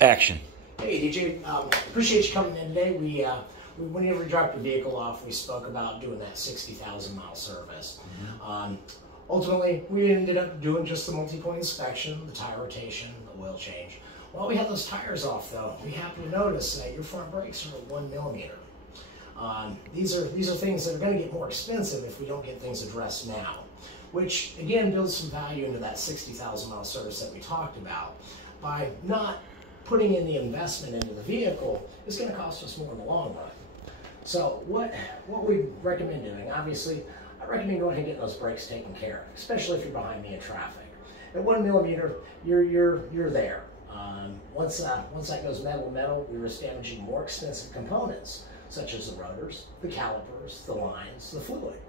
Action. Hey DJ, appreciate you coming in today. Whenever we dropped your vehicle off, we spoke about doing that 60,000 mile service. Ultimately, we ended up doing just the multi-point inspection, the tire rotation, the oil change. While we had those tires off though, we happened to notice that your front brakes are at 1 millimeter. These are things that are going to get more expensive if we don't get things addressed now, which again builds some value into that 60,000 mile service that we talked about. By not putting in the investment into the vehicle, is going to cost us more in the long run. So what we recommend doing, obviously, I recommend going ahead and getting those brakes taken care of, especially if you're behind me in traffic. At 1 millimeter, you're there. Once that goes metal to metal, we risk damaging more expensive components, such as the rotors, the calipers, the lines, the fluid.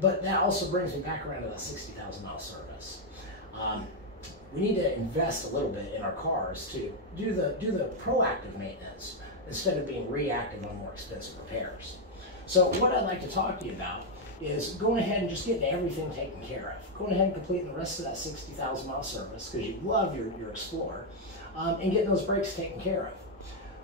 But that also brings me back around to that 60,000 mile service. We need to invest a little bit in our cars to do the proactive maintenance instead of being reactive on more expensive repairs. So what I'd like to talk to you about is going ahead and just getting everything taken care of. Going ahead and completing the rest of that 60,000 mile service because you love your Explorer, and getting those brakes taken care of.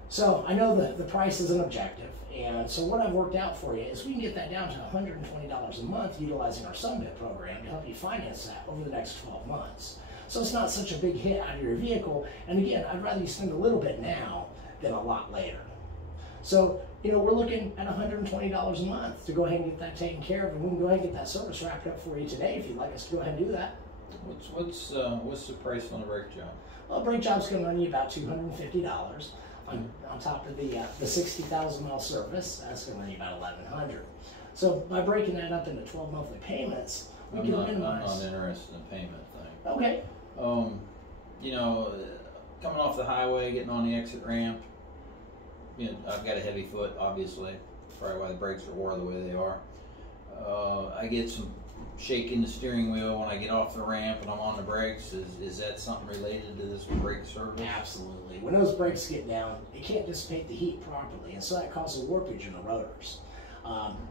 So I know that the price is an objective, and so what I've worked out for you is we can get that down to $120 a month utilizing our Sunbit program to help you finance that over the next 12 months. So it's not such a big hit out of your vehicle, and again, I'd rather you spend a little bit now than a lot later. So, we're looking at $120 a month to go ahead and get that taken care of, and we can go ahead and get that service wrapped up for you today if you'd like us to go ahead and do that. What's the price on a brake job? Well, a brake job's going to run you about $250. On top of the 60,000 mile service, that's going to run you about $1,100. So by breaking that up into 12 monthly payments, we can minimize. I'm not interested in the payment thing. Okay. Coming off the highway, getting on the exit ramp, I've got a heavy foot, obviously, probably why the brakes are wore the way they are. I get some shaking the steering wheel when I get off the ramp and I'm on the brakes. Is that something related to this brake service? Absolutely. When those brakes get down, it can't dissipate the heat properly, and so that causes warpage in the rotors.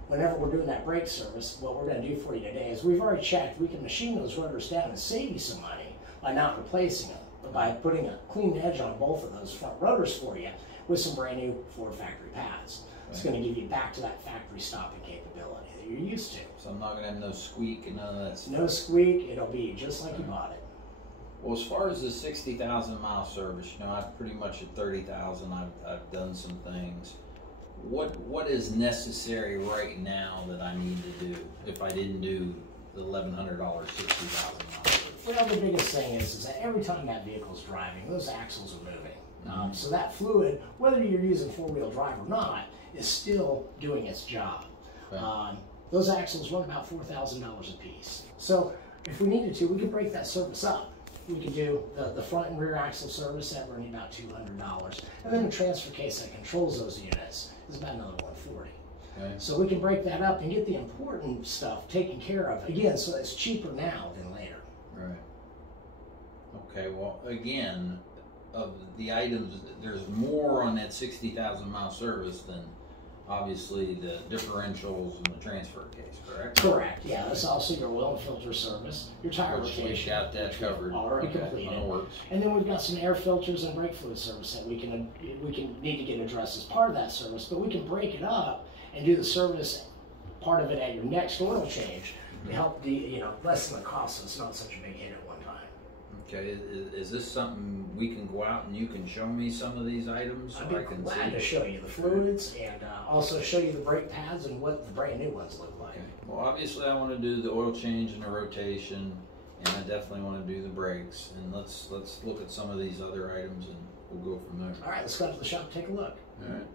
Whenever we're doing that brake service, what we're going to do for you today is we've already checked. We can machine those rotors down and save you some money by not replacing them, but by putting a clean edge on both of those front rotors for you with some brand new Ford factory pads. It's going to give you back to that factory stopping capability that you're used to. So I'm not going to have no squeak and none of that stuff? No squeak. It'll be just like you bought it. Well, as far as the 60,000 mile service, I've pretty much at 30,000. I've done some things. What is necessary right now that I need to do if I didn't do the $1,100 60,000 miles? Well, the biggest thing is that every time that vehicle's driving, those axles are moving. So that fluid, whether you're using four-wheel drive or not, is still doing its job. Right. Those axles run about $4,000 a piece. So if we needed to, we could break that service up. We could do the front and rear axle service that running about $200, and then the transfer case that controls those units is about another $140. Okay. So we can break that up and get the important stuff taken care of again, so it's cheaper now than later. Right. Okay. Well, again, of the items, there's more on that 60,000 mile service than obviously the differentials and the transfer case, correct? Correct. Yeah, that's also your oil and filter service, your tire rotation. We got that covered. Already completed. That works. And then we've got some air filters and brake fluid service that we can need to get addressed as part of that service, but we can break it up and do the service part of it at your next oil change to help lessen the cost, so it's not such a big hit at one time. Okay, is this something we can go out and you can show me some of these items? I'd be glad to show you the fluids and also show you the brake pads and what the brand new ones look like. Okay. Well, obviously I want to do the oil change and the rotation, and I definitely want to do the brakes. And let's look at some of these other items and we'll go from there. All right, let's go out to the shop and take a look. All right.